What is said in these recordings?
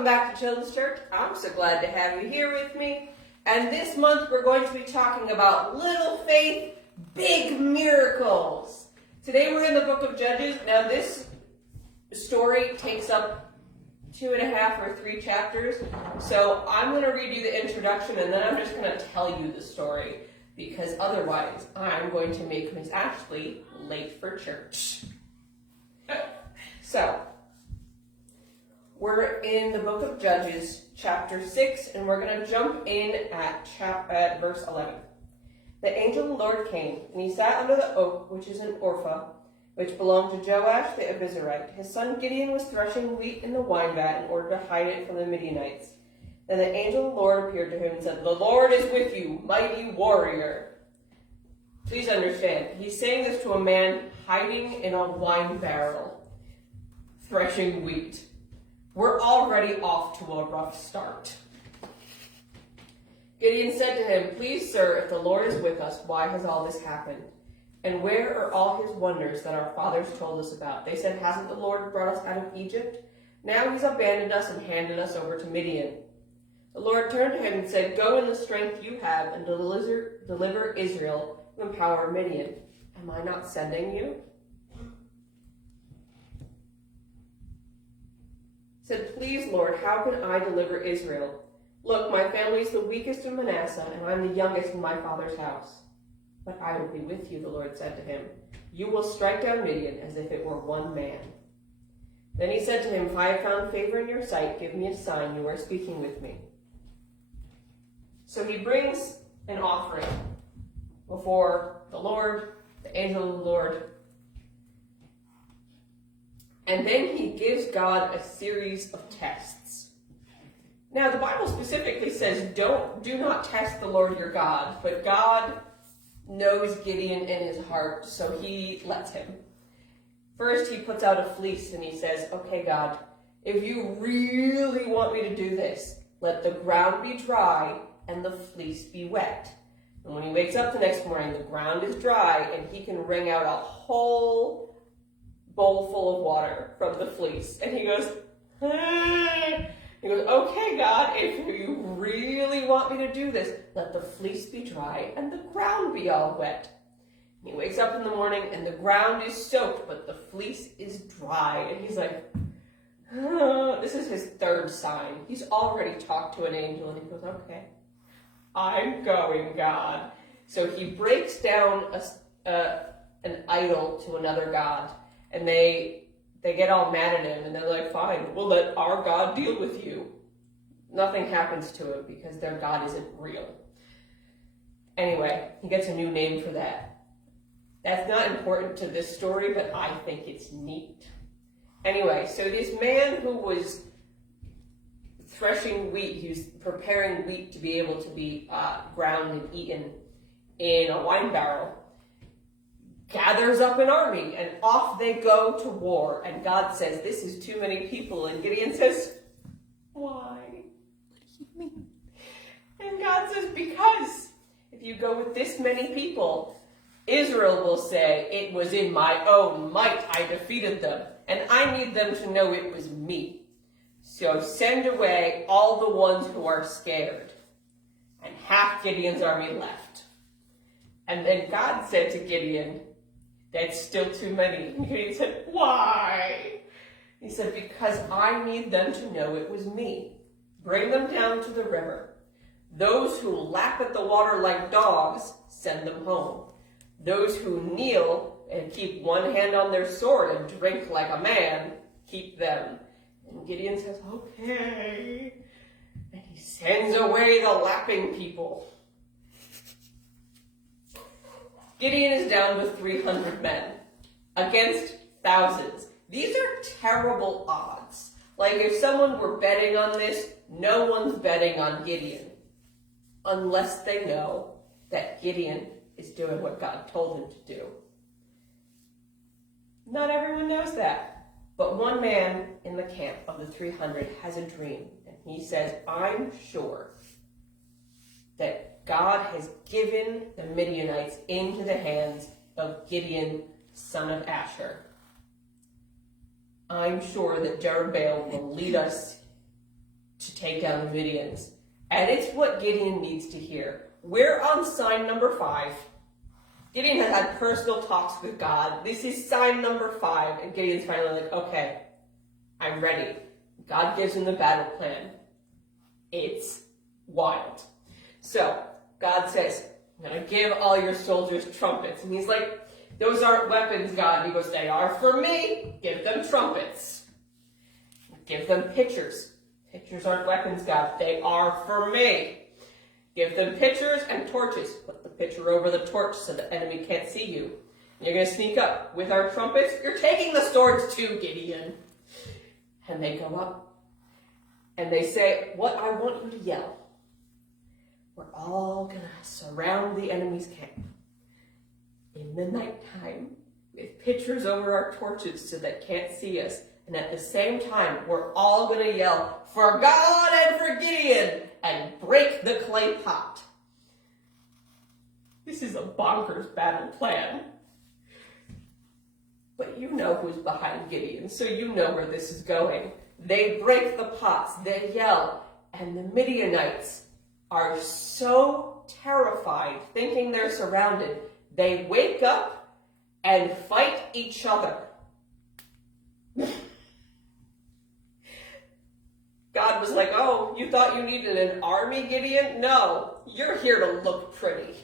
Welcome back to Children's Church. I'm so glad to have you here with me. And this month we're going to be talking about little faith, big miracles. Today we're in the book of Judges. Now this story takes up 2.5 or 3 chapters. So I'm going to read you the introduction and then I'm just going to tell you the story. Because otherwise I'm going to make Ms. Ashley late for church. So, we're in the book of Judges, chapter 6, and we're going to jump in at verse 11. The angel of the Lord came, and he sat under the oak, which is in Orpha, which belonged to Joash the Abizarite. His son Gideon was threshing wheat in the wine vat in order to hide it from the Midianites. Then the angel of the Lord appeared to him and said, "The Lord is with you, mighty warrior." Please understand, he's saying this to a man hiding in a wine barrel, threshing wheat. We're already off to a rough start. Gideon said to him, "Please, sir, if the Lord is with us, why has all this happened? And where are all his wonders that our fathers told us about? They said, 'Hasn't the Lord brought us out of Egypt?' Now he's abandoned us and handed us over to Midian." The Lord turned to him and said, "Go in the strength you have and deliver Israel from the power of Midian. Am I not sending you?" Said, "Please, Lord, how can I deliver Israel? Look, my family is the weakest in Manasseh, and I'm the youngest in my father's house." "But I will be with you," the Lord said to him. "You will strike down Midian as if it were one man." Then he said to him, "If I have found favor in your sight, give me a sign you are speaking with me." So he brings an offering before the Lord, the angel of the Lord. And then he gives God a series of tests. Now, the Bible specifically says, do not test the Lord your God. But God knows Gideon in his heart, so he lets him. First, he puts out a fleece and he says, "Okay, God, if you really want me to do this, let the ground be dry and the fleece be wet." And when he wakes up the next morning, the ground is dry and he can wring out a whole bowl full of water from the fleece. And he goes, "Okay, God, if you really want me to do this, let the fleece be dry and the ground be all wet." And he wakes up in the morning and the ground is soaked, but the fleece is dry. And he's like, this is his third sign. He's already talked to an angel and he goes, "Okay, I'm going, God." So he breaks down an idol to another god. And they get all mad at him, and they're like, "Fine, we'll let our God deal with you." Nothing happens to him because their God isn't real. Anyway, he gets a new name for that. That's not important to this story, but I think it's neat. Anyway, so this man who was threshing wheat, he was preparing wheat to be able to be ground and eaten in a wine barrel, gathers up an army, and off they go to war. And God says, "This is too many people." And Gideon says, "Why?" And God says, "Because if you go with this many people, Israel will say, 'It was in my own might I defeated them, and I need them to know it was me. So send away all the ones who are scared.' And half Gideon's army left. And then God said to Gideon, 'That's still too many.' And Gideon said, 'Why?' He said, 'Because I need them to know it was me. Bring them down to the river. Those who lap at the water like dogs, send them home. Those who kneel and keep one hand on their sword and drink like a man, keep them.' And Gideon says, 'Okay.' And he sends away the lapping people. Gideon is down with 300 men against thousands. These are terrible odds. Like, if someone were betting on this, no one's betting on Gideon unless they know that Gideon is doing what God told him to do. Not everyone knows that, but one man in the camp of the 300 has a dream, and he says, "I'm sure that God has given the Midianites into the hands of Gideon, son of Asher. I'm sure that Jerubbaal will lead us to take down the Midians. And it's what Gideon needs to hear. We're on sign number 5. Gideon has had personal talks with God. This is sign number 5. And Gideon's finally like, okay, I'm ready. God gives him the battle plan. It's wild. So God says, I'm going to give all your soldiers trumpets. And he's like, those aren't weapons, God. And he goes, they are for me. Give them trumpets. Give them pitchers. Pitchers aren't weapons, God. They are for me. Give them pitchers and torches. Put the pitcher over the torch so the enemy can't see you. And you're going to sneak up with our trumpets. You're taking the swords too, Gideon. And they go up. And they say, what I want you to yell. We're all going to surround the enemy's camp in the nighttime with pitchers over our torches so they can't see us. And at the same time, we're all going to yell, for God and for Gideon, and break the clay pot. This is a bonkers battle plan. But you know who's behind Gideon, so you know where this is going. They break the pots, they yell, and the Midianites are so terrified, thinking they're surrounded, they wake up and fight each other. God was like, oh, you thought you needed an army, Gideon? No, you're here to look pretty.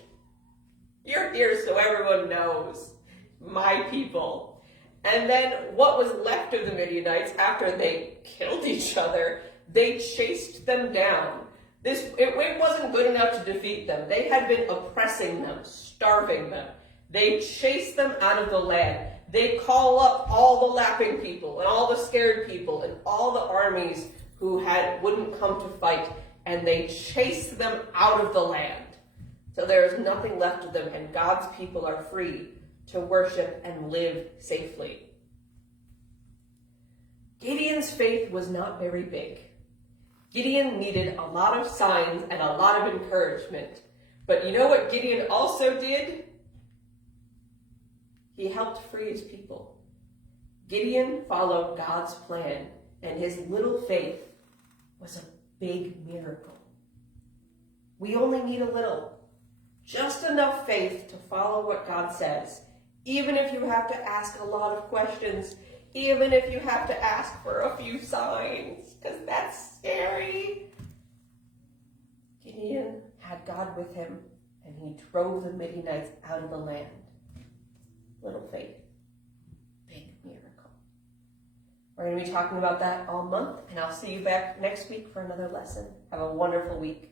You're here so everyone knows. My people. And then what was left of the Midianites after they killed each other, they chased them down. It wasn't good enough to defeat them. They had been oppressing them, starving them. They chased them out of the land. They call up all the lapping people and all the scared people and all the armies who wouldn't come to fight, and they chased them out of the land. So there is nothing left of them, and God's people are free to worship and live safely. Gideon's faith was not very big. Gideon needed a lot of signs and a lot of encouragement. But you know what Gideon also did? He helped free his people. Gideon followed God's plan, and his little faith was a big miracle. We only need a little, just enough faith to follow what God says, even if you have to ask a lot of questions, even if you have to ask for a few signs, because that's scary. Gideon had God with him, and he drove the Midianites out of the land. Little faith, big miracle. We're going to be talking about that all month, and I'll see you back next week for another lesson. Have a wonderful week.